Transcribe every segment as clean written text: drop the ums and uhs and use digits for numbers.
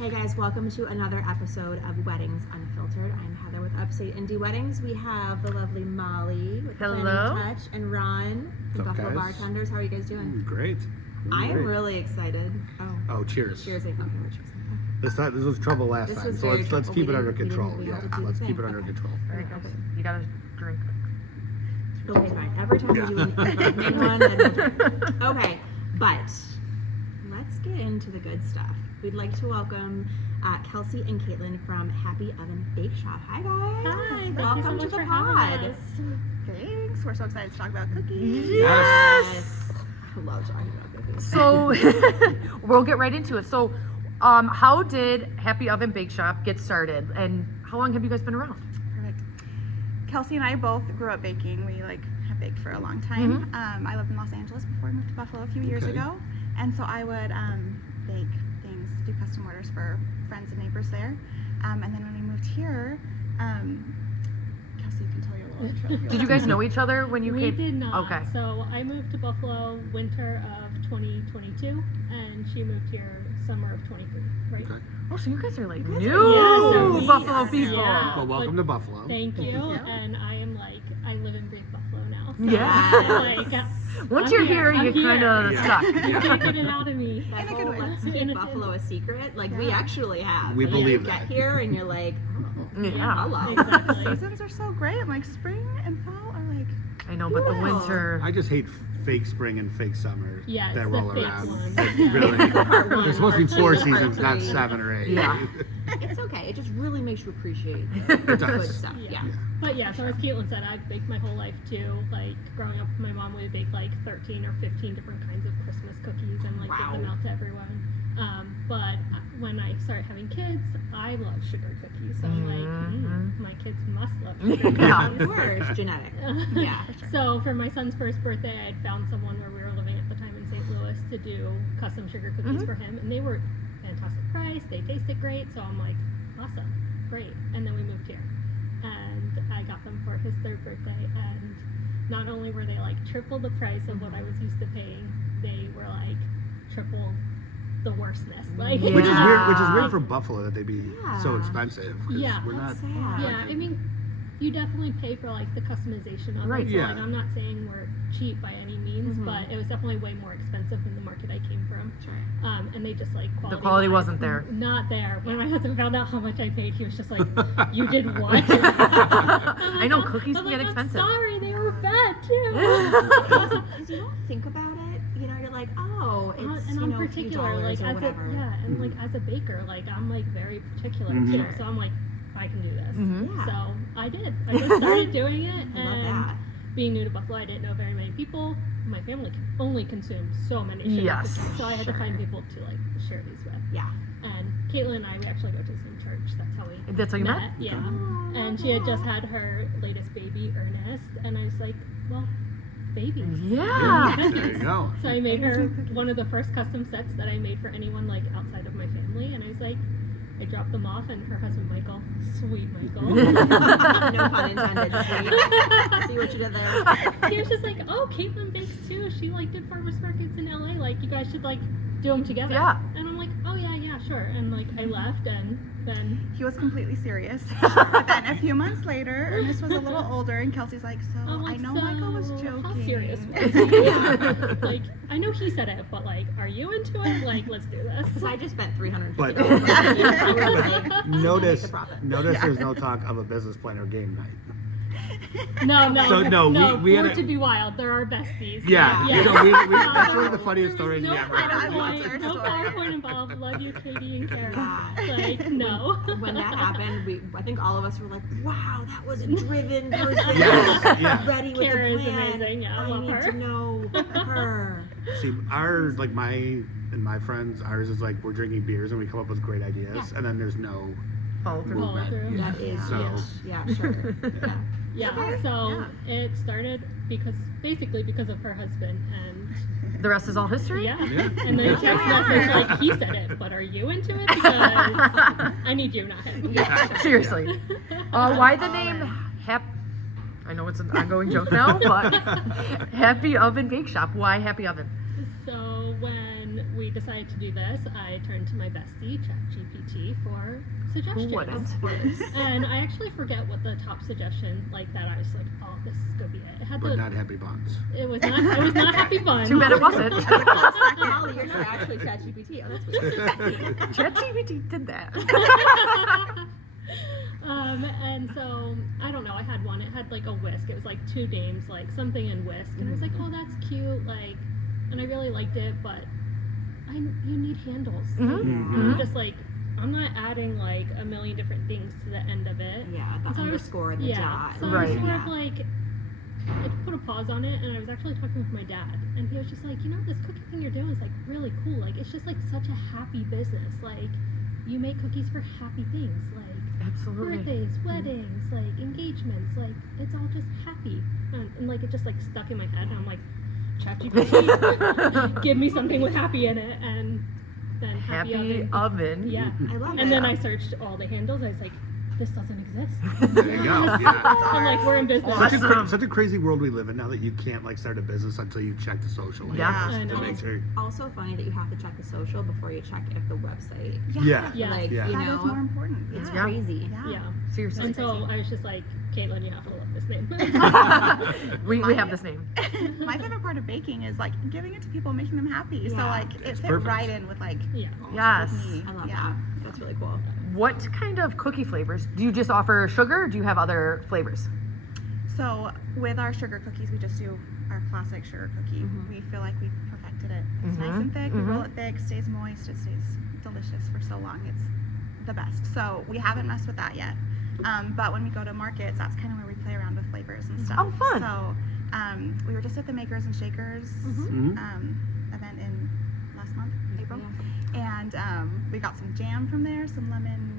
Hey guys, welcome to another episode of Weddings Unfiltered. I'm Heather with Upstate Indie Weddings. We have the lovely Molly with Hello. Planning Touch and Ron from What's up, Buffalo guys? Bartenders. How are you guys doing? Great. I am really excited. Oh, cheers. Cheers. Okay, we're cheersing. This was trouble last This time, was so very let's trouble. keep We it under didn't- we control. didn't- we Yeah, had to do let's the keep it thing. under Okay. control. Very good. You gotta drink. Okay, fine. Every time we do an Yeah. evening one, then we'll drink. Okay, but let's get into the good stuff. We'd like to welcome Kelsey and Caitlin from Happy Oven Bake Shop. Hi guys. Hi, welcome thank you to so the much for having pod. us. Thanks. We're so excited to talk about cookies. Yes. I love talking about cookies. So we'll get right into it. So, how did Happy Oven Bake Shop get started, and how long have you guys been around? Perfect. Kelsey and I both grew up baking. We have baked for a long time. I lived in Los Angeles before I moved to Buffalo a few years Okay. ago, and so I would bake things, do custom orders for friends and neighbors there. And then when we moved here, Kelsey, you can tell your little intro. if you Did you want. guys know each other when you We came? did not. Okay. So I moved to Buffalo winter of 2022, and she moved here summer of 23, right? Okay. Oh, so you guys are like You guys new are- Yeah, so we Buffalo are people. Yeah. Well, welcome to Buffalo. Thank you. Yeah. And I am I live and breathe Buffalo now. So Yeah. Once I'm you're here, here, I'm you here. kind of Yeah. stuck. You can't get it out of me. That In a whole good way. let's In keep a good Buffalo a secret. Like we Yeah. actually have. We Like, believe you that. get here and you're like, oh, Yeah. hello. Exactly. Seasons are so great. Spring and fall are I know, but the Wow. winter. I just hate fake spring and fake summer Yeah, that it's the roll fake around. ones. Like, Yeah. really, Part one, there's supposed to be part 4 two, part seasons, not three. 7 or 8. Yeah. It's okay. It just really makes you appreciate It the good does. stuff. Yeah. But yeah, so as Caitlin said, I've baked my whole life too. Growing up, my mom would bake 13 or 15 different kinds of Christmas cookies and give them Wow. out to everyone. But when I started having kids, I love sugar cookies. So I'm my kids must love sugar Yeah. Of cookies. course, genetic. Yeah. So for my son's first birthday, I had found someone where we were living at the time in St. Louis to do custom sugar cookies for him, and they were fantastic price. They tasted great, so I'm like, awesome, great. And then we moved here, and I got them for his 3rd birthday, and not only were they triple the price of what I was used to paying, they were triple the worstness. Which is weird for Buffalo that they be so Yeah. expensive. 'Cause Yeah. we're not. That's sad. Yeah, I mean, you definitely pay for the customization of Right. it. So Yeah. I'm not saying we're cheap by any means, Mhm. but it was definitely way more expensive than the market I came from. Sure. And they just quality. The quality wise, wasn't there. Not there. When my husband found out how much I paid, he was just like, "You did what?" I know, cookies can get expensive. I'm sorry, they were bad too. Because you don't think about it, you're like, oh, it's And I'm a few particular, dollars or as whatever. and as a baker, I'm very particular too. So I'm like, I can do this. Yeah. So I did. I just started doing it, I love and that. being new to Buffalo, I didn't know very many people. My family only consumed so many sugar Yes. cookies, so I had to find people to share these with. Yeah. And Caitlin and I, we actually go to the same church. That's how we That's how you met? Yeah. Oh, And she had just had her latest baby, Ernest, and I was like, well, baby. Yeah. There you go. So I made her one of the first custom sets that I made for anyone outside of my family, and I was like, I dropped them off, and her husband Michael, sweet Michael, No pun intended. See what you did there. he was just like, oh, Caitlin bakes too. She did farmers markets in LA. You guys should do them together. Yeah. And I'm like, oh yeah, sure. And I left, and then He was completely serious. But then a few months later, Ernest was a little older, and Kelsey's like, so I'm I like, know so Michael was joking. how serious was he? Yeah. I know he said it, but are you into it? Let's do this. Because I just spent $350. But- But Notice Yeah. there's no talk of a business plan or game night. No. So, no, we had Born a- to be wild. They're our besties. Yeah, Yeah. so that's one of the funniest There was stories we no ever I heard. love their PowerPoint, no story. PowerPoint involved. Love you, Katie and Karen. Yeah. No. when that happened, I think all of us were like, wow, that was a driven person. Yes, yeah. Ready with Kara a is plan. amazing. Yeah, I love need her. to know her. See, ours, my friends, ours is we're drinking beers and we come up with great ideas, and then there's no Follow through. Follow movement. through. Yeah. That is, So, yeah, sure. Yeah. Yeah. Okay, So it started because of her husband, and The rest is all history? yeah. Yeah. And then text message he said it, but are you into it? Because I need you, not him. Seriously. Why the name I know it's an ongoing joke now, but Happy Oven Bake Shop. Why Happy Oven? So when we we decided to do this, I turned to my bestie, ChatGPT, for suggestions. Who wouldn't? And I actually forget what the top suggestion like that. I was like, oh, this is gonna be it. It had But the. not happy buns. It was not. It was not Happy Buns. Too bad it wasn't. Molly, you're not actually ChatGPT. Oh, that's weird. ChatGPT did that. And so I don't know. I had one. It had like a whisk. It was like two names, like something in whisk, and I was like, oh, that's cute. Like, and I really liked it, but you need handles. I'm just like, I'm not adding like a million different things to the end of it. Yeah, the And so I was- underscore and the dot. So I Right. was sort of like, I put a pause on it, and I was actually talking with my dad, and he was just like, this cookie thing you're doing is like really cool. Like, it's just like such a happy business. Like, you make cookies for happy things, like Absolutely. birthdays, weddings, like engagements. Like, it's all just happy, and like it just like stuck in my head. And I'm like, ChatGPT, give me something with happy in it, and then Happy oven. Yeah. I love it. And then I searched all the handles. I was like, this doesn't exist. There you go. Yeah. I'm like, we're in business. Awesome. Such a crazy world we live in now that you can't like start a business until you check the social. Yeah. I To know. make sure. Also funny that you have to check the social before you check if the website. Yeah. Yeah. Like, Yeah. you That know, is more important. it's Yeah. crazy. Yeah. Yeah. Seriously. And so I was just like, Caitlin, you have to love this name. we have this name. My favorite part of baking is like giving it to people, making them happy. So Yeah. like it It's fit perfect. right in with like Yeah. Yes. with me. I love yeah. that. That's really cool. What kind of cookie flavors? Do you just offer sugar or do you have other flavors? So with our sugar cookies, we just do our classic sugar cookie. We feel like we've perfected it. It's nice and thick. We roll it thick, stays moist. It stays delicious for so long. It's the best. So we haven't messed with that yet. But when we go to markets, that's kind of where we play around with flavors and stuff. Oh, fun. So we were just at the Makers and Shakers event in last month, April. And we got some jam from there, some lemon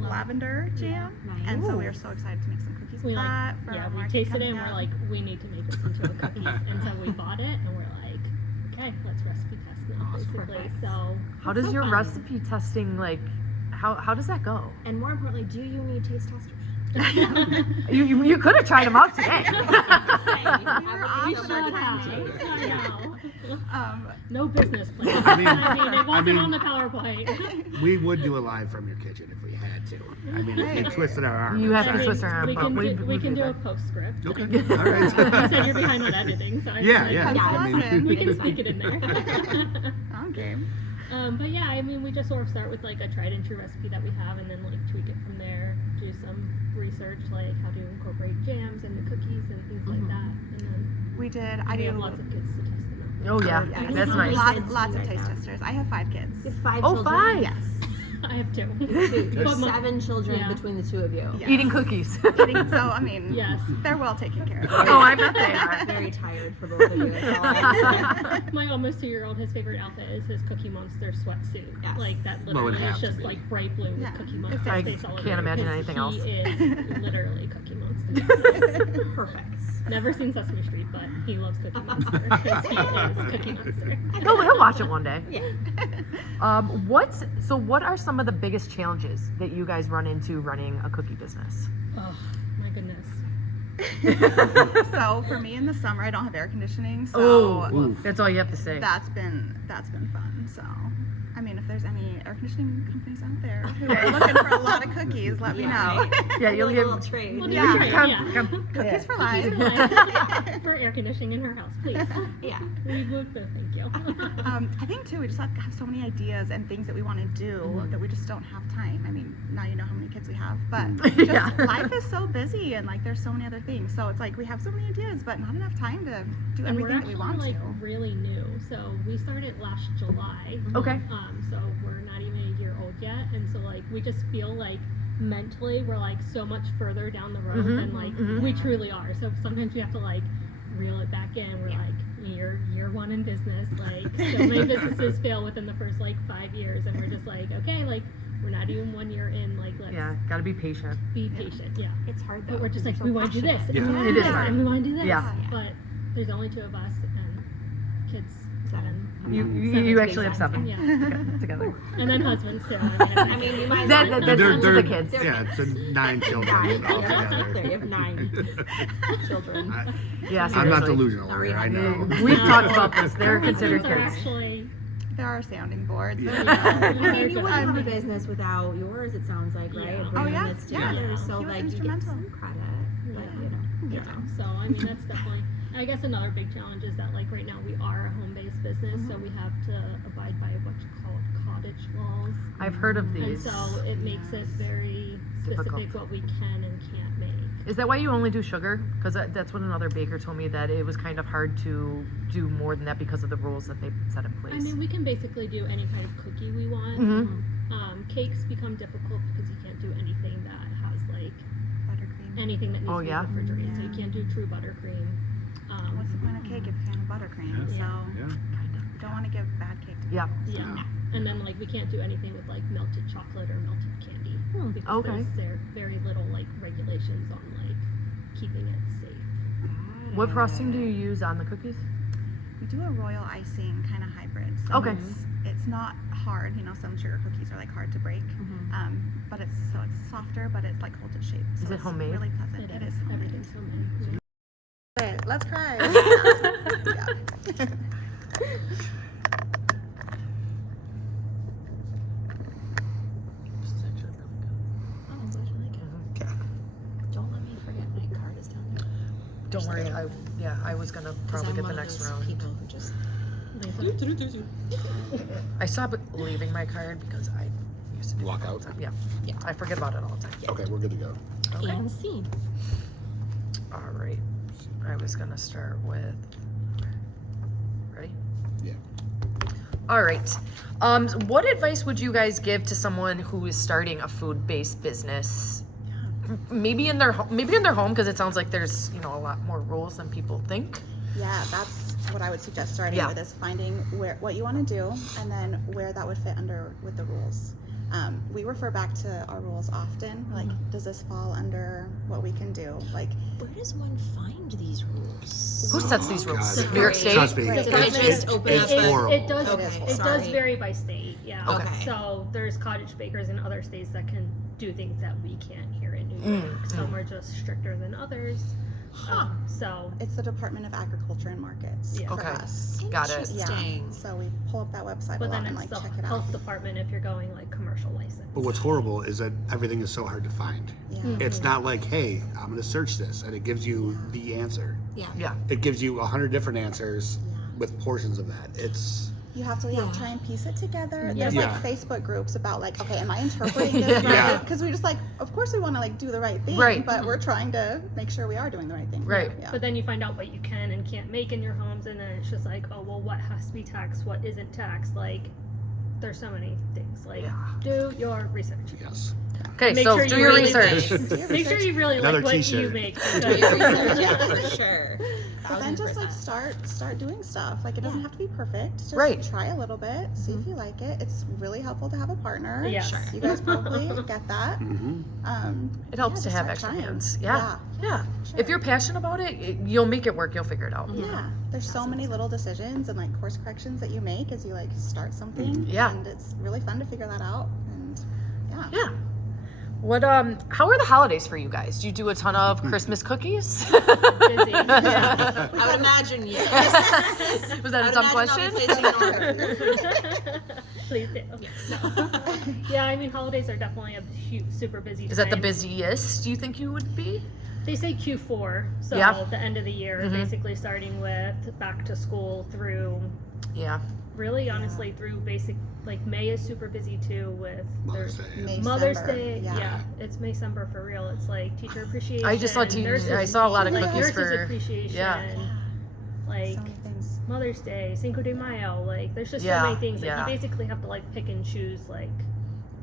lavender jam. Nice. And so we were so excited to make some cookies with We like, that. For yeah, our we market tasted it coming and we're up. like, we need to make this into a cookie. And so we bought it and we're like, okay, let's recipe test now, basically. perfect. So How does so your fun. recipe testing how does that go? And more importantly, do you need taste testers? You could have tried them out today. we should have. I know. No business plan. I mean- it wasn't mean- on the PowerPoint. We would do a live from your kitchen if we had to. I mean, if you twisted our arm. You have to sorry. twist our arm. We but can we- do, we we can do do a that. postscript. Okay. You All right. said you're behind on editing, so I was Yeah, like, yeah. Yeah, I mean, listen. we can sneak it in there. Okay. But yeah, I mean, we just sort of start with like a tried and true recipe that we have, and then like tweak it from there. Do some research, like how to incorporate jams into cookies and things like that, and then We did. we I have do. lots of kids to test them out. Oh yeah, Yes. that's How nice. many Lots, kids do lots you of guys taste have? testers. I have 5 kids. You have 5 Oh, children? 5. Yes. I have 2. There's But my- 7 children yeah. between the 2 of you. Yes. Eating cookies. Eating, so I mean, Yes. they're well taken care of. Oh, I bet they are. Very tired for both of you. That's all I have to say. My almost 2-year-old, his favorite outfit is his Cookie Monster swetsuit. Yes. Like that Well, it literally has is to just be. like bright blue with Yeah. Cookie Monster I face all over can't it, imagine because anything else. He is literally Cookie Monster. Perfect. Never seen Sesame Street, but he loves Cookie Monster because he is Cookie Monster. He'll watch it one day. Yeah. What are some of the biggest challenges that you guys run into running a cookie business? Oh my goodness. So for me in the summer, I don't have air conditioning, so Oh, that's all you have to say. that's been fun. So, I mean, if there's any air conditioning companies out there who are looking for a lot of cookies, let me know. Yeah, you'll Like get a little trade. What Yeah. do you Come- yeah. come- Cookies for life. For air conditioning in her house, please. Yeah. We would thank you. I think too, we just have so many ideas and things that we want to do that we just don't have time. I mean, now you know how many kids we have, but just Yeah. life is so busy and like there's so many other things. So it's like we have so many ideas, but not enough time to do And we're everything that we actually want like to. really new. So we started last July. Okay. So we're not even a year old yet, and so like we just feel like mentally we're like so much further down the road than like we truly are. So sometimes we have to like reel it back in. We're like year 1 in business. Like so many businesses fail within the first like 5 years, and we're just like okay, like we're not even 1 year in. Like let's Yeah, gotta be patient. be patient. Yeah. It's hard though. But we're just like, because we you're want to so do this, passionate. and we Yeah. want to It do is this, hard. and we want to do this. Yeah. But there's only 2 of us, and kids 7. You actually have 7 Yeah. together. And then husbands too. I mean, you might That- as well- that's They're- to they're- the kids. Yeah, it's 9 children Nine. all Yeah, that's together. You have 9 children. Yeah, I'm not seriously. delusional, Sorry, I know. We've talked about this. They're considered Husbands are kids. actually There are sounding boards. Yeah. I mean, They're you good. wouldn't have a business without yours, it sounds like, right? Yeah. Bringing Oh, yeah. this Yeah. together, so He was like you get instrumental. some credit, but Yeah. So I mean that's definitely. I guess another big challenge is that like right now we are a home-based business, so we have to abide by what's called cottage laws, I've heard of and these. so it makes it very specific Difficult. what we can and can't make. Is that why you only do sugar? Because that's what another baker told me, that it was kind of hard to do more than that because of the rules that they set in place. I mean, we can basically do any kind of cookie we want. Mhm. Cakes become difficult because you can't do anything that has like Buttercream. anything that needs Oh, to be yeah? refrigerated. So you Yeah. can't do true buttercream. What's the point of cake if you can't have buttercream? Yeah. So Yeah. you don't want to give bad cake to Yeah. people. Yeah. Yeah. And then like we can't do anything with like melted chocolate or melted candy because Okay. there's very little like regulations on like keeping it safe. What frosting do you use on the cookies? We do a royal icing kind of hybrid. So Okay. it's not hard. You know, some sugar cookies are like hard to break. But it's softer, but it like holds its shape. So Is it it's homemade? Really pleasant. It is homemade. Everything's homemade. Okay, let's cry. Yeah. Oh, it was really good. Don't let me forget my card is down there. Don't worry, I was gonna probably I'm get the one of next those round. people who just I stopped leaving my card because I used to do Walk that all out? the time. Yeah. Yeah. I forget about it all the time. Okay, we're good to go. Okay. and see. All right. I was gonna start with. Ready? Yeah. All right. What advice would you guys give to someone who is starting a food-based business? Maybe in their home, because it sounds like there's a lot more rules than people think. Yeah, that's what I would suggest starting Yeah. with, is finding what you want to do and then where that would fit under with the rules. We refer back to our rules often. Like, does this fall under what we can do? Like, Where does one find these rules? Who sets these rules? God. New York State. Trust me, Right. Did I just open it's up a- horrible. It does. Okay, It sorry. does vary by state. Yeah. Okay. So there's cottage bakers in other states that can do things that we can't here in New York. Some are just stricter than others. So it's the Department of Agriculture and Markets Yeah. for Okay. us. Got it. Yeah. Interesting. So we pull up that website a but lot then and it's like the check it out. health department if you're going like commercial license. But what's horrible is that everything is so hard to find. Yeah. It's not like, hey, I'm going to search this, and it gives you the answer. Yeah. Yeah. It gives you 100 different answers Yeah. with portions of that. It's You have to Yeah. try and piece it together. Yeah. There's Yeah. like Facebook groups about like, okay, am I interpreting this Yeah. right? Because we just like, of course we want to like do the right thing, Right. but we're trying to make sure we are doing the right thing. Right. Yeah. But then you find out what you can and can't make in your homes, and then it's just like, oh well, what has to be taxed, what isn't taxed? Like, there's so many things. Like, Yeah. do your research. yes. Okay, Make so sure do you your really research. Make sure you really Another like what you t-shirt. make. Do your research, yeah, for sure. But then just like 1000%. start doing stuff. Like, it doesn't have to be perfect. Just Right. try a little bit, see if you like it. It's really helpful to have a partner. Yes. Sure. You guys probably get that. Mm-hmm. It helps to just have start extra trying. hands. Yeah. Yeah. Sure. If you're passionate about it, you'll make it work. You'll figure it out. Yeah, there's so many little decisions and like course corrections that you make as you like start something. Yeah. And it's really fun to figure that out. And yeah. Yeah. What how are the holidays for you guys? Do you do a ton of Christmas cookies? Busy. I would imagine yes. Was that I a would dumb imagine question? I'll be placing an order. Please do. Yes. Yeah, I mean holidays are definitely a super busy time. Is that the busiest you think you would be? They say Q4, so Yeah. the end of the year, basically starting with back to school through Yeah. really honestly through basic like May is super busy too with Mother's their Day. Mother's Maysember. Day. Yeah. Yeah, it's Maysember for real. It's like teacher appreciation. I just saw I saw a lot of like cookies nurses for appreciation. yeah. Like So many things. Mother's Day, Cinco de Mayo. Like there's just Yeah, so many things that yeah. you basically have to like pick and choose like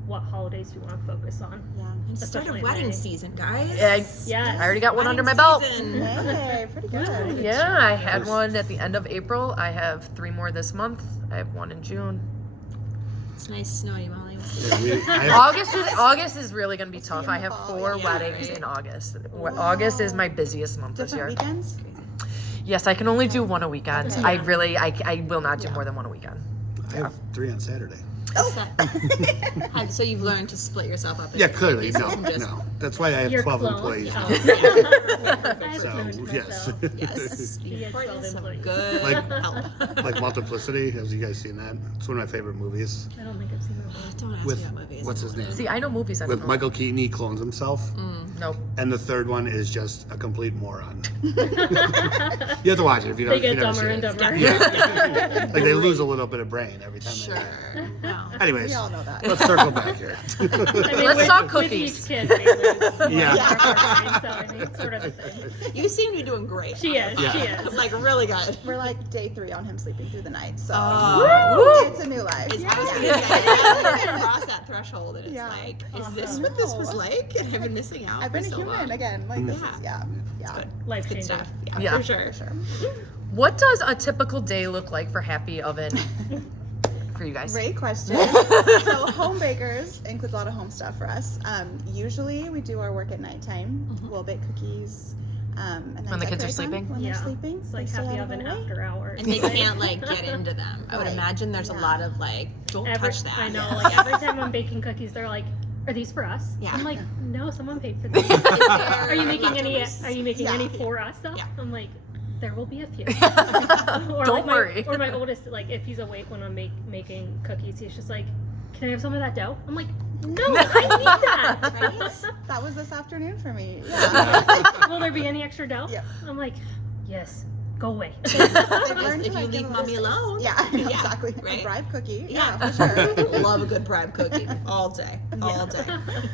what holidays you want to focus on. Yeah. It's start of Especially wedding May. season, guys. Yes. I already got one Wedding under my belt. season. Hey, pretty good. Yeah, I had one at the end of April. I have 3 more this month. I have one in June. It's nice snowy, Molly. August is really gonna be tough. in I the have fall, 4 yeah, weddings right. in August. Wow. August is my busiest month this year. Different weekends? Yes, I can only do one a weekend. Okay. I will not do more than one a weekend. I have 3 on Saturday. So you've learned to split yourself up. Yeah, into clearly, pieces no, and just- no. That's why I have Your 12 clone. employees. Oh. now. I have So, cloned yes. myself. Yes. You had 12 Importance of employees. good Like- help. Like Multiplicity. Have you guys seen that? It's one of my favorite movies. I don't think I've seen that. Don't ask With, me about movies. what's his name? See, I know movies. I don't With know. Michael Keaton, he clones himself. Nope. And the third one is just a complete moron. You have to watch it if you don't. They get if you've never dumber and seen it. dumber. Yeah. Like they lose a little bit of brain every time. Sure. They No. Anyways, We all know that. let's circle back here. I mean, Let's with, talk with cookies. each kid, they lose more Yeah. and more brain, so I mean, sort of the same. You seem to be doing great. She is. Yeah. She is. Like really good. We're like day 3 on him sleeping through the night, so Oh. it's a new life. I was Yeah. gonna say, I gotta cross that threshold, and it's Yeah. like, is Awesome. this what this was like? And I've been missing out. I've been for a so human long. again. Like this Yeah. is yeah. Good. Life Good changing. stuff. Yeah. For sure. For sure. What does a typical day look like for Happy Oven for you guys? Great question. So home bakers includes a lot of home stuff for us. Usually we do our work at nighttime. We'll bake cookies. And then When the kids are decorate them sleeping? When Yeah. they're sleeping. It's like They stay happy out of oven our way. after hours. And they can't like get into them. I would Right. imagine there's a Yeah. lot of like, don't touch that. I know. Like every time I'm baking cookies, they're like, "Are these for us?" Yeah. I'm like, "No, someone paid for these." Is there Are you making any? leftovers? Are you making Yeah. any for us though? Yeah. I'm like, there will be a few. Don't like worry. Or my oldest, like if he's awake when I'm making cookies, he's just like, "Can I have some of that dough?" I'm like, "No, I need that." Right? That was this afternoon for me. Yeah. Will there be any extra dough? Yeah. I'm like, "Yes, go away." They've learned If to, you like, give leave a little mommy space. alone. Yeah, Yeah, exactly. right? A bribe cookie. Yeah. Yeah, for sure. Love a good bribe cookie all day. All day.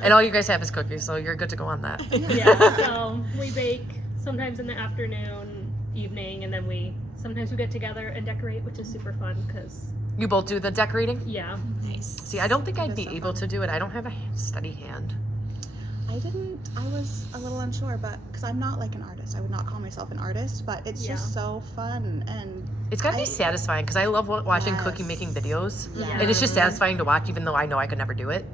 And all you guys have is cookies, so you're good to go on that. Yeah. So we bake sometimes in the afternoon, evening, and then sometimes we get together and decorate, which is super fun because You both do the decorating? yeah. Nice. See, I don't think I'd It is be so able fun. to do it. I don't have a steady hand. I was a little unsure, but because I'm not like an artist, I would not call myself an artist, but it's just so fun and It's gotta be satisfying because I love watching cooking Yes. making videos. Yeah. And it's just satisfying to watch, even though I know I could never do it.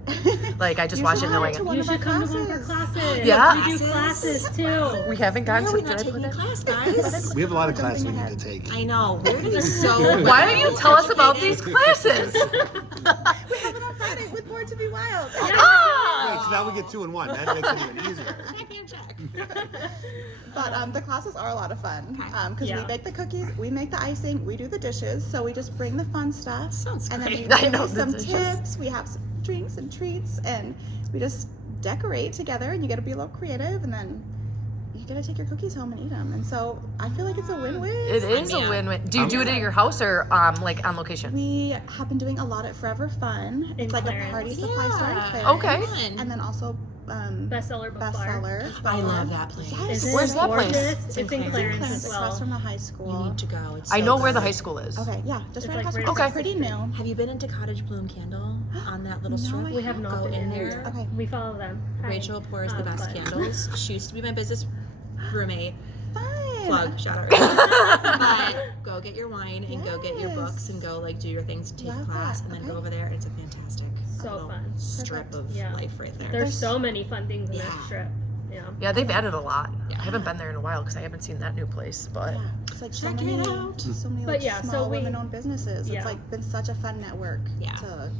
Like, I just You watch should it knowing go to it. one You of our should come to one of our classes. classes. Yeah. We do classes too. We haven't gotten Why to are we not did I taking put a it? class, guys? We have a lot of classes we Jumping need to take. I know. We're doing so Why don't you tell us about these classes? We have it on Friday with Born to Be Wild. Right, so now we get 2 in 1. That makes it even easier. Check and check. But the classes are a lot of fun because Yeah. we bake the cookies, we make the icing, we do the dishes. So we just bring the fun stuff, Sounds and then we great. I give know you the some dishes. tips. We have some drinks and treats, and we just decorate together. And you got to be a little creative, and then you got to take your cookies home and eat them. And so I feel like it's a win-win. It is a Yeah. win-win. Do you do it at your house or like on location? We have been doing a lot at Forever Fun. In It's like Clarence. a party supply store in Yeah. Clarence. Okay. Fun. And then also Bestseller book bar. bestseller. I love that place. Yes. Is Where's it that place? gorgeous? It's It's in in Clarence. Clarence It's as across well. from the high school. You need to go. It's I so know where the good. high school is. Okay, yeah, just It's right like across right from Okay. It's pretty new. Have you been into Cottage Bloom Candle on that little No, strip? I We have not Go been in there. there. Okay. We follow them. Hi. Rachel pours the best but- candles. She used to be my business roommate. Fun. Plug, shout out. Rachel. But go get your wine and go get your books Yes. and go like do your things, take Love class, that. and then Okay. go over there. It's a fantastic So little fun. strip Perfect. of Yeah. life right there. There's so many fun things in Yeah. that strip. Yeah. Yeah, they've added a lot. Yeah. I haven't been there in a while because I haven't seen that new place. But Yeah, it's like so Check many, it out. so many But like yeah, so small we- women-owned businesses. yeah. It's like been such a fun network Yeah. to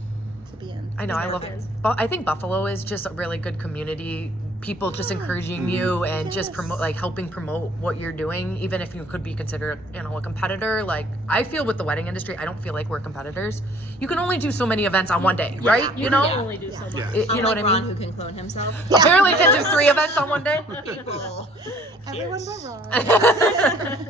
be in. I know I love it. But I think Buffalo is just a really good community. People just encouraging you and just Yes. promote, like helping promote what you're doing, even if you could be considered, a competitor. Like I feel with the wedding industry, I don't feel like we're competitors. You can only do so many events on one day, right? You You can know, only do so much. Yeah. You know what I Ron, mean? who can clone himself. Apparently, can do 3 events on one day. People. Everyone but Ron.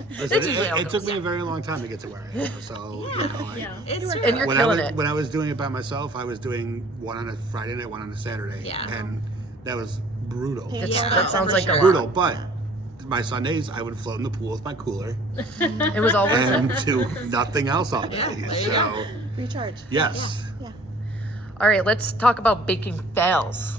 Listen, It's usually how it it took goes. me a very long time to get to where I am. So, Yeah. It's true. And you're when killing it. when I was doing it by myself, I was doing one on a Friday night, one on a Saturday. Yeah. And that was brutal. Painful. Yeah. That sounds like a lot. Brutal, but my Sundays I would float in the pool with my cooler It was always. and do nothing else all day. Yeah, there you so go. Recharge. yes. Yeah. All right, let's talk about baking fails.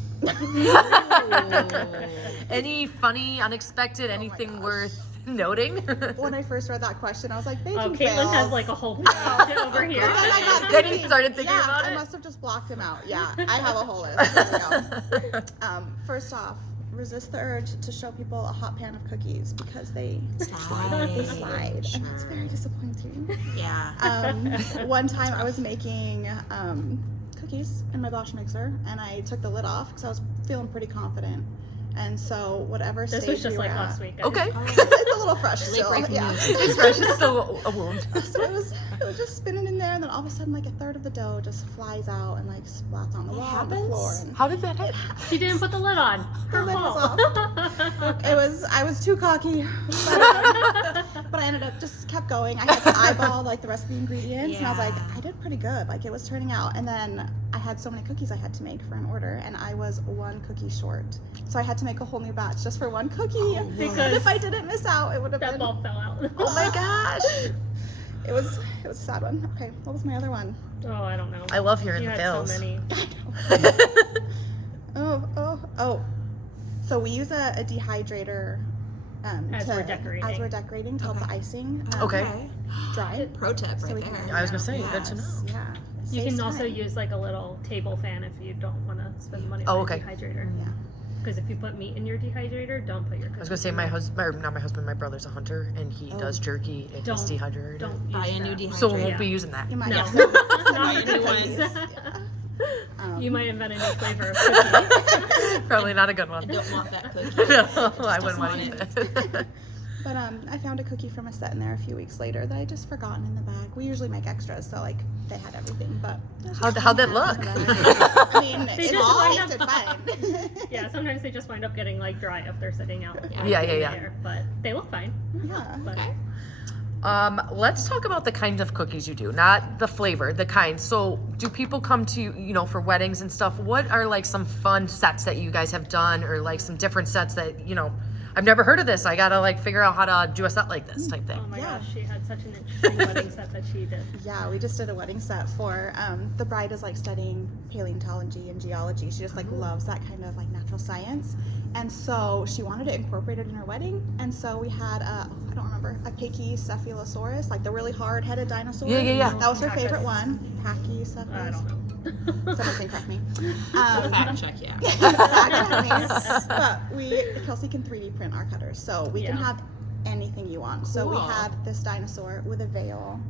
Any funny, unexpected, anything worth noting? When I first read that question, I was like, baking Oh, Caitlin fails. has like a whole page over here. But then I got Then you thinking, started thinking yeah, about I it? must have just blocked him out. Yeah, I have a whole list. Here we go. First off, resist the urge to show people a hot pan of cookies because they slide, and that's very disappointing. Yeah. One time I was making cookies in my Bosch mixer, and I took the lid off because I was feeling pretty confident. And so whatever This stage was just we like were last at, week. Okay. it's a little fresh Late still. breaking Yeah. news. It's fresh. It's still a wound. So it was just spinning in there, and then all of a sudden, like a third of the dough just flies out and like splats on the wall, and the floor. And How did that happen? She didn't put the lid on. Her lid was fault. I was too cocky, but I ended up just kept going. I had to eyeball like the rest of the ingredients, and I was like, Yeah. I did pretty good. Like it was turning out, and then I had so many cookies I had to make for an order, and I was one cookie short. So I had to make a whole new batch just for one cookie. Because if I didn't miss out, it would have that been. ball fell out. Oh my gosh. It was a sad one. Okay, what was my other one? Oh, I don't know. I love hearing You the had fails. so many. Oh. So we use a dehydrator As we're decorating. to help the icing Okay. dry. Pro tip So right we there. can- I was gonna say, good to know. Yeah. You Saves can also time. use like a little table fan if you don't want to spend the money Oh, on okay. a dehydrator. Yeah. Because if you put meat in your dehydrator, don't put your. I was gonna say my husband, not my husband, my brother's a hunter, and he Oh. does jerky in his Don't- dehydrator. Don't Buy use a new that. dehydrator. So we won't Yeah. be using that. You might No. have Not Buy your new cookies. ones. You might invent a new flavor of cookie. Probably not a good I one. don't want that cookie. No, I Just wouldn't want want to eat that. But I found a cookie from a set in there a few weeks later that I just forgotten in the bag. We usually make extras, so like they had everything. But How'd that look? I mean, They it just all wind tasted up- fine. Yeah, sometimes they just wind up getting like dry if they're sitting out. Yeah. Yeah, in yeah, the yeah. air, but they look fine. Yeah. But Okay. Let's talk about the kind of cookies you do, not the flavor, the kind. So, do people come to you, for weddings and stuff? What are like some fun sets that you guys have done, or like some different sets that I've never heard of this. I gotta like figure out how to do a set like this type thing. oh my Yeah. gosh, she had such an interesting wedding set that she did. Yeah, we just did a wedding set for the bride is like studying paleontology and geology. She just like loves that kind of like natural science, and so she wanted to incorporate it in her wedding. And so we had I don't remember, a Pachycephalosaurus, like the really hard-headed dinosaur. Yeah. That was her Pachycephalosaurus. favorite one. I Pachycephalosaurus. don't know. Someone can correct me. Fact check, yeah. But Kelsey can 3D print our cutters, so we can Yeah. have anything you want. So we Cool. had this dinosaur with a veil,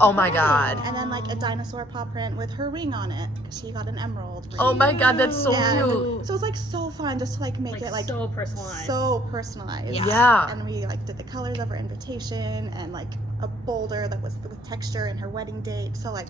Oh my god. and then like a dinosaur paw print with her ring on it because she got an emerald ring. Oh my god, that's so And cute. so it was like so fun just to like make Like it like so personalized. so personalized. Yeah. Yeah. And we like did the colors of her invitation and like a boulder that was with texture and her wedding date. So like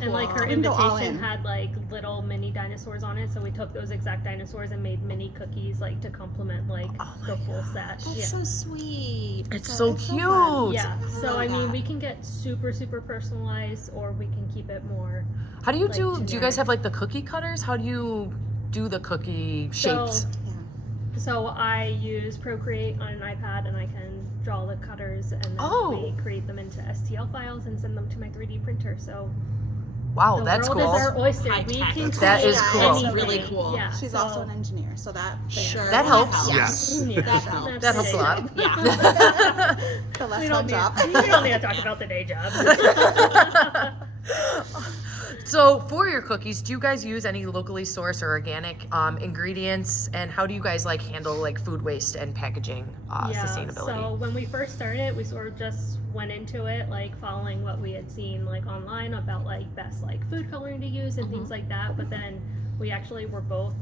And like her We can go all invitation in. had like little mini dinosaurs on it, so we took those exact dinosaurs and made mini cookies like to complement like the full set. That's Yeah. so sweet. It's So so it's so cute. fun. Yeah. So I mean, that. we can get super personalized, or we can keep it more. How do you Like do you generic. guys have like the cookie cutters? How do you do the cookie shapes? yeah. So I use Procreate on an iPad, and I can draw the cutters, and then Oh. we create them into STL files and send them to my 3D printer. So Wow, the that's world cool. is our oyster. High We tech. can That create is cool. anything. Really cool. Yeah. She's so, also an engineer, so that Sure. That helps. Yes. Yeah, That helps. That helps a lot. Yeah. the less We fun don't, job. need, we don't need to talk about the day job. So for your cookies, do you guys use any locally sourced or organic ingredients? And how do you guys like handle like food waste and packaging sustainability? So when we first started, we sort of just went into it like following what we had seen like online about like best like food coloring to use and things like that. But then we actually were both.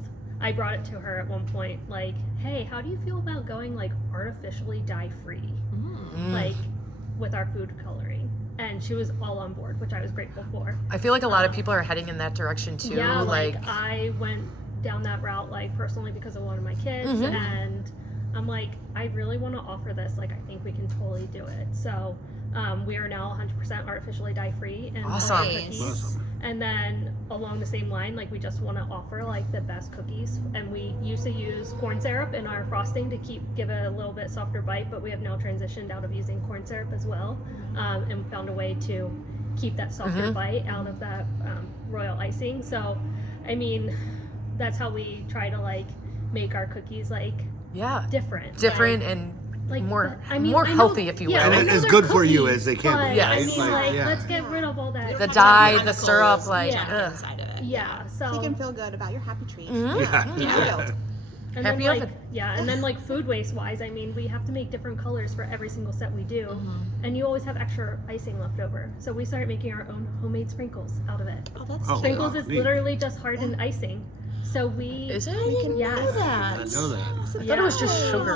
I brought it to her at one point, like, hey, how do you feel about going like artificially dye free, like with our food coloring? And she was all on board, which I was grateful for. I feel like a lot of people are heading in that direction too. Yeah, like I went down that route like personally because of one of my kids, and I'm like, I really want to offer this. Like, I think we can totally do it. So we are now 100% artificially dye free and Awesome. our Nice. cookies. Awesome. And then along the same line, like we just want to offer like the best cookies. And we used to use corn syrup in our frosting to give it a little bit softer bite, but we have now transitioned out of using corn syrup as well, and found a way to keep that softer bite out of that royal icing. So, I mean, that's how we try to like make our cookies like yeah, different, different Like, and like more I mean, more I know- healthy, if you will. yeah, And I it- know as they're good for you cookies, as they can but, be, Yes. I right? mean, Like, like, yeah. let's get rid of all that. The dye, the chemicals syrup, like, junk ugh. inside of it. Yeah, so So you can feel good about your happy treat. Mhm. Yeah. Yeah. No guilt. And Happy then, like, oven. yeah, and then like food waste wise, I mean, we have to make different colors for every single set we do, and you always have extra icing left over. So we started making our own homemade sprinkles out of it. Oh, that's Oh, Sprinkles wow, is neat. literally just hardened icing. So we Is it? yes. I didn't know that. I thought it was just sugar.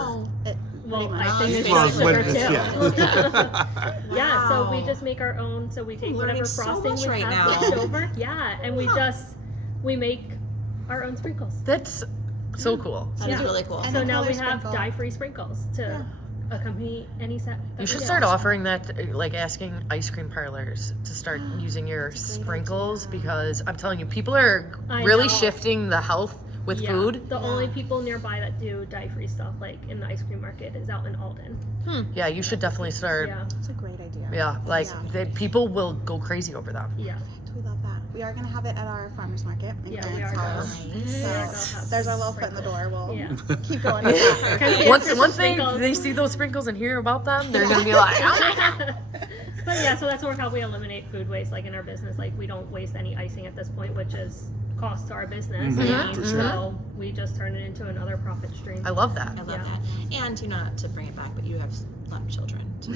Well, much. icing is Well, just what sugar it is, too. yeah. Yeah, so we Wow. just make our own. So we take learning whatever so frosting much we right have now. left over. Yeah, and we make our own sprinkles. That's so cool. That is Yeah. really cool. And So a now color we have sprinkle. dye-free sprinkles to accompany any set. that You we should do. start offering that, like asking ice cream parlors to start using your sprinkles because I'm telling you, people are I really know. shifting the health with Yeah, food. The only people nearby that do dye-free stuff, like in the ice cream market, is out in Alden. Yeah, you should definitely start. Yeah, That's a great idea. Yeah, like people will go crazy over them. yeah. We love that. We are going to have it at our farmer's market in Yeah, we Clarence are Center. So there's our little foot in the door. We'll Yeah. keep going with that. Kind of Once answers once the they sprinkles. see those sprinkles and hear about them, they're gonna be like, oh my god. But yeah, so that's sort of how we eliminate food waste, like in our business. Like we don't waste any icing at this point, which is cost to our business. Mhm. And For sure. so we just turn it into another profit stream. I love that. I love Yeah. that. And not to bring it back, but you have left children. So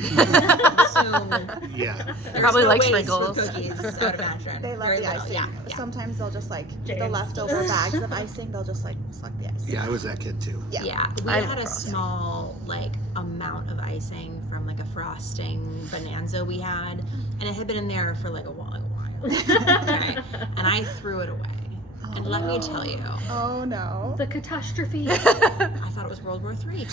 Yeah. there's Probably no like waste sprinkles. for cookies out of Ashland. They love Very the little. icing. Yeah. Yeah. Sometimes they'll just like the James. leftover bags of icing. They'll just like select the icing. Yeah, I was that kid too. Yeah. Yeah, we I had a love frosting. small like amount of icing from like a frosting bonanza we had, and it had been in there for like a while. Okay? And I threw it away. And let me tell you, Oh no. The catastrophe. I thought it was World War III.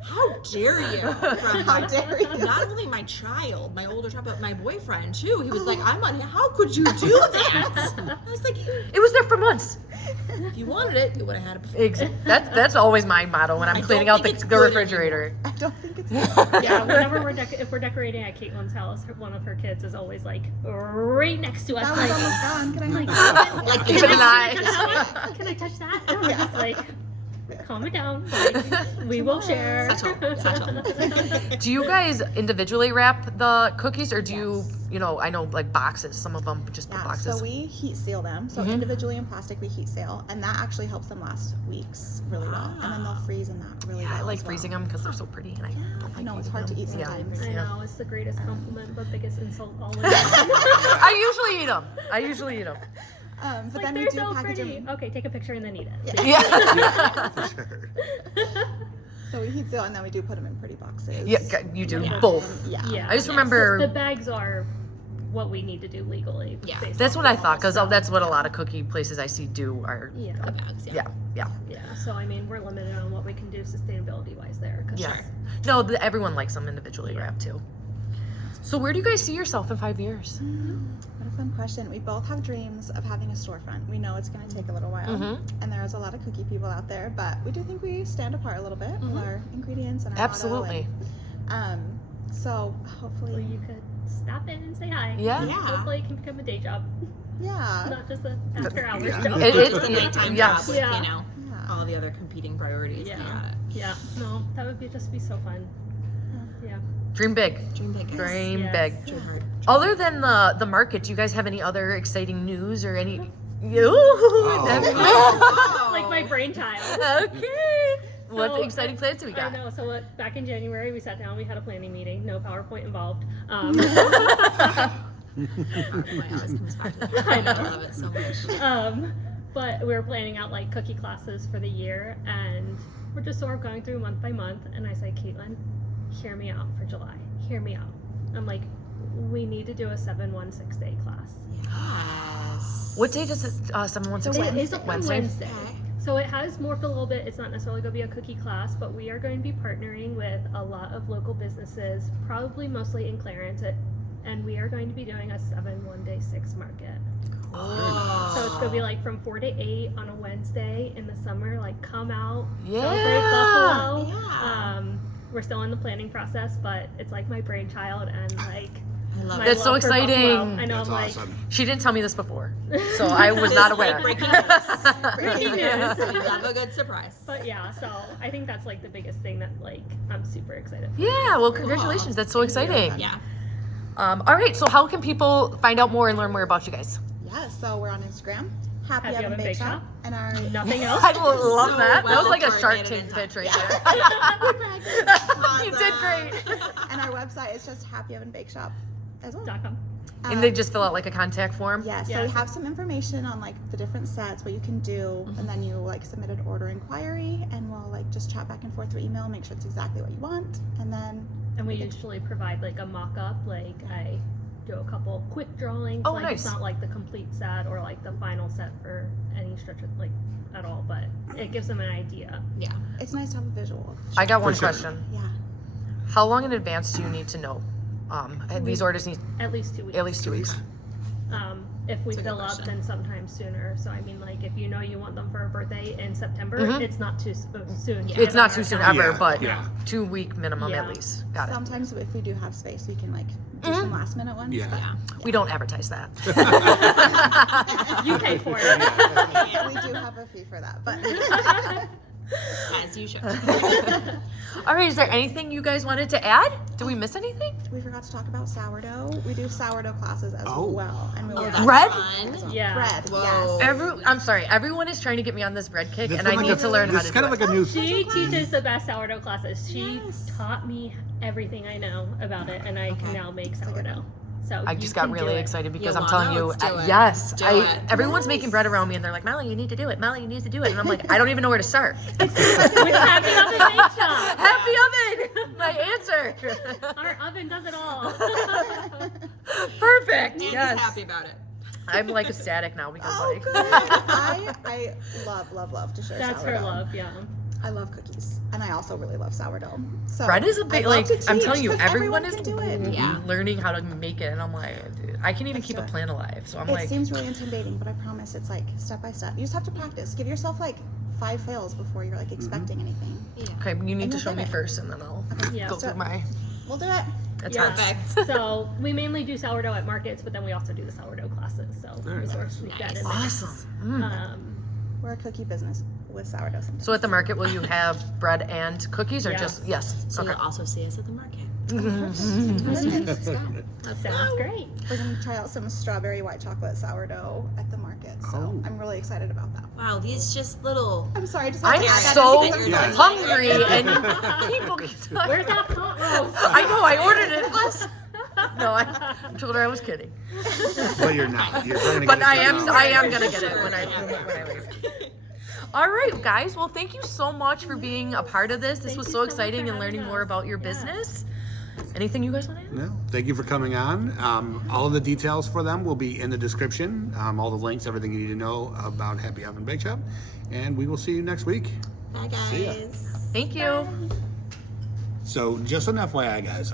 How dare you? From How dare you? Not only my child, my older child, but my boyfriend too. He was like, "I'm on. How could you do that?" I was like, It was there for months. "If you wanted it, you would have had it before." That's always my motto when I I'm don't cleaning out think the it's good refrigerator. I don't think it's. Yeah, whenever if we're decorating at Caitlin's house, one of her kids is always like right next to us, That like, one's almost gone. Can I like, have Like, Keep it an eye. Can I touch that? And we're just like, calm it down. Like, we will share. Satchel. Do you guys individually wrap the cookies, or do you, I know like boxes. Some of them just put Yeah, boxes. so we heat seal them. So individually in plastic, we heat seal, and that actually helps them last weeks really well. And then they'll freeze in that really Yeah, well. I like as well. freezing them because they're so pretty, and I don't I like know it's eating hard to them. eat Yeah. sometimes. I know, it's the greatest compliment, but biggest insult all in one. I usually eat them. But Like, then we they're do so package pretty. them. Okay, take a picture and then eat it. Yeah. For sure. So we heat seal, and then we do put them in pretty boxes. Yeah, you do Yeah. both. Yeah. Yeah. I just yes. remember- The bags are what we need to do legally. Yeah. based That's off what I all thought, this because stuff. that's what a lot of cookie places I see do are. Yeah. The bags, Yeah, yeah, Yeah. So I mean, we're limited on what we can do sustainability wise there. 'Cause yeah. No, everyone likes them individually wrapped too. So where do you guys see yourself in 5 years? What a fun question. We both have dreams of having a storefront. We know it's going to take a little while, and there's a lot of cookie people out there, but we do think we stand apart a little bit with our ingredients and our Absolutely. motto. And, so Or hopefully, you could stop in and say hi. Yeah. Yeah. Hopefully it can become a day job, yeah. not just an after hours Yeah. job. It's a nighttime yes. job with, Yeah. Yeah. all the other competing priorities. Yeah. Yeah. Yeah. No, that would be just be so fun. Yeah. Dream big. Dream big. guys. Dream Yes. big. Dream hard. Other than the market, do you guys have any other exciting news or any? Ooh, Oh. It's like my brainchild. Okay. What So, exciting plans do we I got? know. So back in January, we sat down. We had a planning meeting. No PowerPoint involved. PowerPoint always comes back to that. I know. I love it so much. But we were planning out like cookie classes for the year, and we're just sort of going through month by month. And I said, Caitlin, hear me out for July. Hear me out. I'm like, we need to do a 716 day class. Yes. What day does it? 716? It is on Wednesday. Okay. So it has morphed a little bit. It's not necessarily going to be a cookie class, but we are going to be partnering with a lot of local businesses, probably mostly in Clarence, and we are going to be doing a 7-1-day-6 market. Oh. So it's going to be like from 4 to 8 on a Wednesday in the summer. Like, come out, Yeah. celebrate Buffalo. Yeah. We're still in the planning process, but it's like my brainchild, and like I love my That's it. so love for Buffalo. exciting. I know. That's I'm like, awesome. She didn't tell me this before, so I was not aware. Breaking news. breaking news. We love a good surprise. But yeah, so I think that's like the biggest thing that like I'm super excited for. Yeah, well, congratulations. That's so exciting. Yeah. All right, so how can people find out more and learn more about you guys? Yeah, so we're on Instagram, Happy Oven Bake Shop. And our Nothing else. I love So that. That was like a well Shark coordinated Tank and pitch right timed. there. You did great. and our website is just Happy Oven Bake Shop as well. .com. And they just fill out like a contact form? Yeah, so Yeah, we so- have some information on like the different sets, what you can do, and then you like submit an order inquiry, and we'll like just chat back and forth through email, make sure it's exactly what you want, and then And we usually provide like a mock-up, like I do a couple quick drawings. Oh, like nice. It's not like the complete set or like the final set for any stretch of like at all, but it gives them an idea. Yeah. it's nice to have a visual. I got one For sure. question. Yeah. How long in advance do you need to know? These orders need At least 2 weeks. at least 2 weeks. If we That's a good fill up, question. then sometimes sooner. So I mean, like if you know you want them for a birthday in September, Mhm. it's not too soon. to Yeah. get It's not on too our soon calendar. ever, Yeah, but yeah. 2 week minimum Yeah. at least. Got it. Sometimes if we do have space, we can like do some last minute ones. Yeah. but Yeah. We don't advertise that. You pay for it. we do have a fee for that, but As you should. All right, is there anything you guys wanted to add? Did we miss anything? we forgot to talk about sourdough. We do sourdough classes as Oh. well, and we will That's Bread? fun. Yeah. bread. Whoa. Yes. I'm sorry, everyone is trying to get me on this bread kick, This and is I like need a- to learn how this to is do kind of it. like a new. She teaches the best sourdough classes. She Yes. taught me everything I know about it, and I can now make a good sourdough. So I you just got can do really it. excited because You I'm telling wanna? you, Let's do it. yes, Let's do it. everyone's making bread around me, and they're like, Melly, you need to do it. Melly, you need to do it, and I'm like, I don't even know where to start. With Happy Oven Bake Shop. Happy oven, my answer. Our oven does it all. Perfect. And Yes. just happy about it. I'm like ecstatic now because Oh, like good. I love to share That's sourdough. her love, yeah. I love cookies, and I also really love sourdough. So bread is a I big love like to I'm teach telling you, 'cause everyone can is do it. Yeah. learning how to make it, and I'm like, dude, I can't even Let's keep do a it. plan alive. So I'm It like, seems really intimidating, but I promise it's like step by step. You just have to practice. Give yourself like 5 fails before you're like expecting anything. Yeah. okay, you need And to you'll show get me it. first, and then I'll Yeah. go So- through my We'll do it. attempts. Perfect. So we mainly do sourdough at markets, but then we also do the sourdough classes. So Very we sort of nice. sneak that Nice. in there. Awesome. Mm. We're a cookie business with sourdough. Sometimes. So at the market, will you have bread and cookies, or Yeah. just yes? So Okay. you'll also see us at the market. That sounds great. We're gonna try out some strawberry white chocolate sourdough at the market. So Oh. I'm really excited about that. Wow, these just little. I'm sorry, I just I'm had to add that so in because I'm Yeah. hungry, and people keep talking. Where's that pot roast? I know, I ordered it last. No, I told her I was kidding. But you're not. You're trying to But get I it am done. I am gonna get it when I leave. All right, guys. Well, thank you so much for being a part of this. This Thank was you so so much exciting for and learning having more us. about your Yes. business. Anything you guys want to add? No, thank you for coming on. All of the details for them will be in the description. All the links, everything you need to know about Happy Oven Bake Shop. And we will see you next week. Bye, See ya. guys. Thank you. So just an FYI, guys.